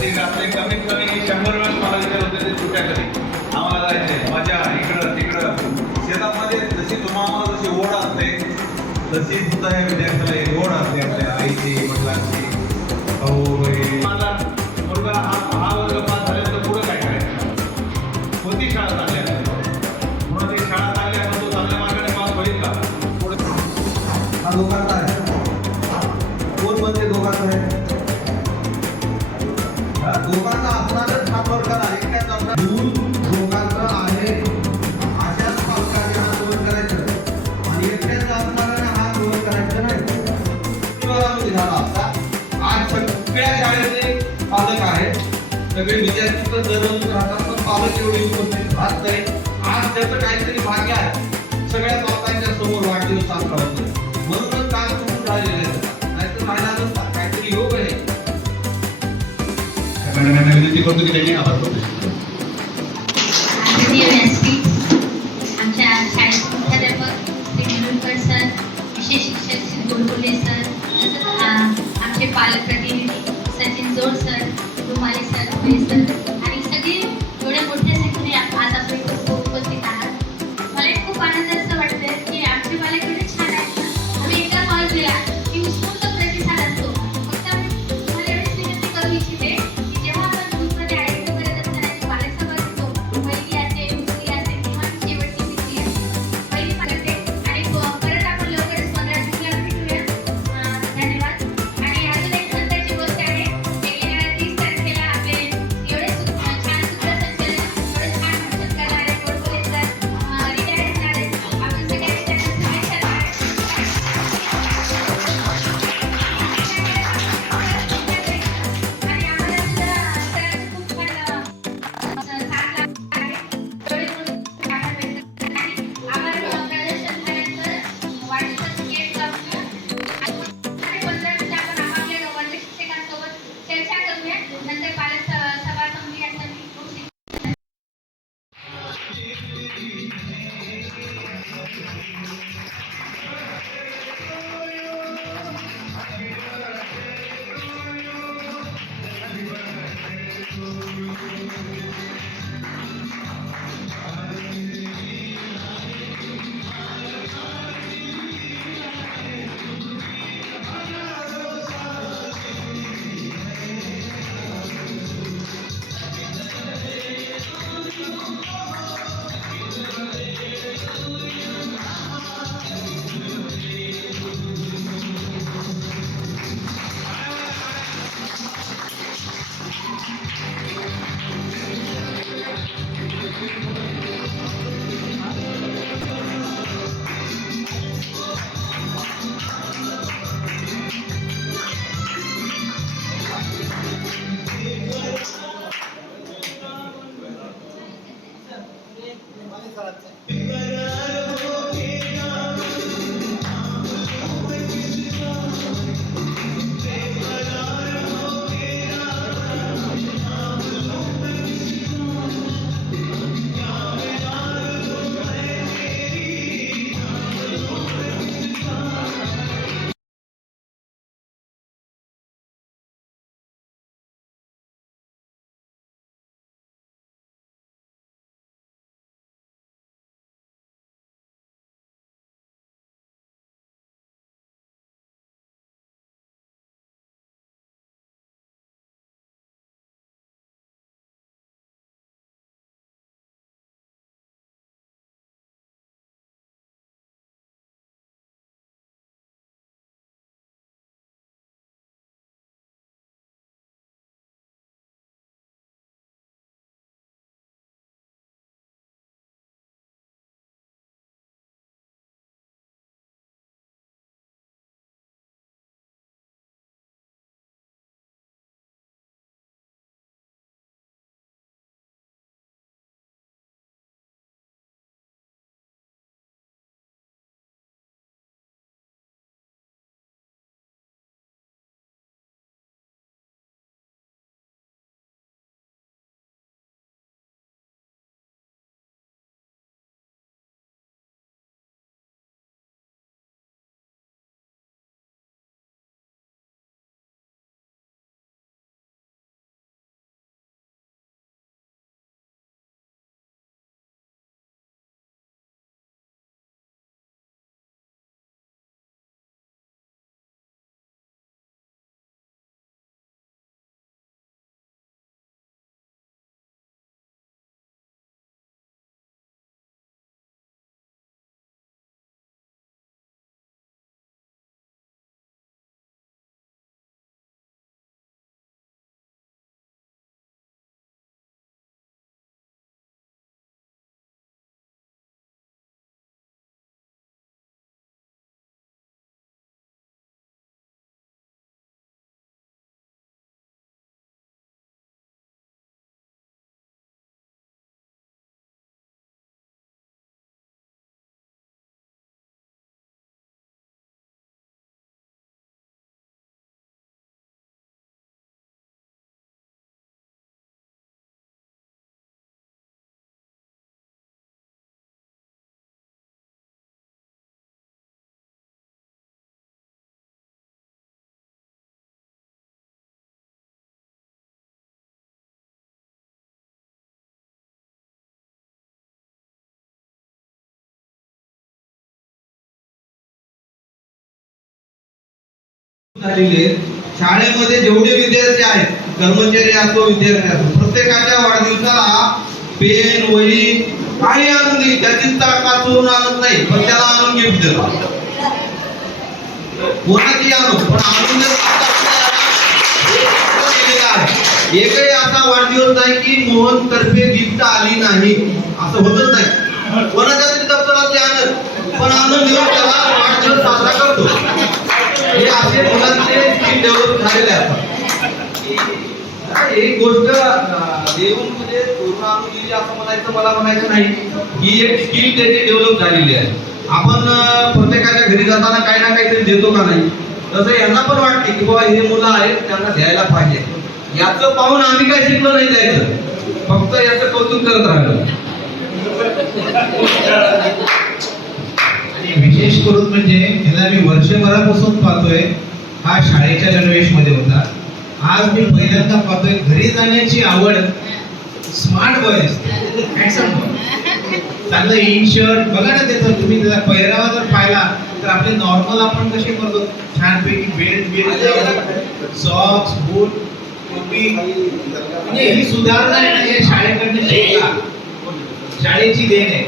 ते आपले कमीत कमी 100 वेळेस मला विचार होते ते सुट्ट्या कधी आम्हाला जायचंय मजा इकडं तिकडं शेतामध्ये. जशी तुम्हाला जशी ओढ असते तशी सुद्धा या विद्यार्थ्याला एक ओढ असते आपल्या आईची वडिलांची भाऊ बहीण. माझा मुलगा हा वर्ग पास झाल्यानंतर पुढे काय करायचं कोणती शाळा चांगली आहे म्हणून ती शाळा चांगली आहे तो चांगल्या मार्गाने पास होईल का पुढे हा दोघांचा आहे. कोण म्हणते दोघांचा आहे? दोघांचा असणारच हा प्रकार आहे. एकट्याच असणार दोघांचा आहे अशाच पालकांनी हा दोन करायचं आणि एकट्याच असणाऱ्याने हा दोन करायचं नाही. झाला असता आज सगळ्या शाळेचे पालक आहेत, सगळे विद्यार्थी तर दररोज राहतात पण पालक एवढे उपस्थित राहत नाही. आज त्याचं काहीतरी भाग्य आहे सगळ्या पालकांच्या समोर वाढदिवस साजरा होतो म्हणूनच काम सुरू झालेलं आहे. नाहीतर राहिला नसता काहीतरी योग आहे. विनंती करतो की त्यांनी आभार करतो. आमच्या शाळेचे मुख्याध्यापक श्री निरुलकर सर, विशेष शिक्षक श्री गोडबोले सर, तसंच आमचे पालक प्रतिनिधी सचिन जोड सर, रुमाले सर, सर आणि सगळे एवढ्या मोठ्या संख्येने आज आपण इथं उपस्थित आहात. मला खूप आनंदाचं वाटतं की आमचे पालक एवढे छान आहेत. आम्ही एकदा कॉल दिला की उत्स्फूर्त प्रतिसाद असतो. फक्त मला एवढीच विनंती करू इच्छिते की जेव्हा आपण ग्रुपमध्ये आयोजन करत असताना पालक सभा घेतो पहिली असेल दुसरी असेल किंवा शेवटची तिसरी असेल पहिली पालक आणि परत आपण लवकरच 15 जूनला भेटूया. धन्यवाद. आणि अजून एक महत्त्वाची गोष्ट आहे की येणाऱ्या 30 तारखेला आपले एवढे झालेली आहे. शाळेमध्ये जेवढे विद्यार्थी आहेत, कर्मचारी असो विद्यार्थी असो, प्रत्येकाच्या वाढदिवसाला पेन वही काही आणून दे, त्याची ताकद चोरून आणत नाही, पण त्याला आणून गिफ्ट देतो. कोणाची आणू पण आणून एकही असा वाढदिवस नाही की मोहन तर्फे गिफ्ट आली नाही, असं होतच नाही. कोणाच्या तरी दप्तरातले आणत पण आणून देऊन त्याला वाढदिवस साजरा करतो. हे असे मुलांचे स्किल डेव्हलप झालेले असतात. एक गोष्ट देऊन म्हणजे पूर्ण आणून दिली असं म्हणायचं मला म्हणायचं नाही. ही एक स्किल त्याची डेव्हलप झालेली आहे. आपण प्रत्येकाच्या घरी जाताना काही ना काहीतरी देतो का नाही, तसं यांना पण वाटते की बाबा हे मुलं आहेत त्यांना द्यायला पाहिजे. याचं पाहून आम्ही काय शिकलो नाही द्यायचं, फक्त याचं कौतुक करत राहिलो. आणि विशेष करून म्हणजे ह्याला मी वर्षभरापासून पाहतोय. हा शाळेच्या गणवेश मध्ये होता. आज मी पहिल्यांदा पाहतोय घरी जाण्याची आवड. स्मार्ट बॉय हँडसम बॉय, चांगलं इन शर्ट बघा ना त्याचं. तुम्ही त्याचा पहिरावा जर पाहिला तर आपले नॉर्मल आपण कसे करतो छानपैकी बेल्ट सॉक्स बूट टोपी. म्हणजे ही सुधारणा आहे ना, या शाळेकडनं शिकला, शाळेची देण आहे.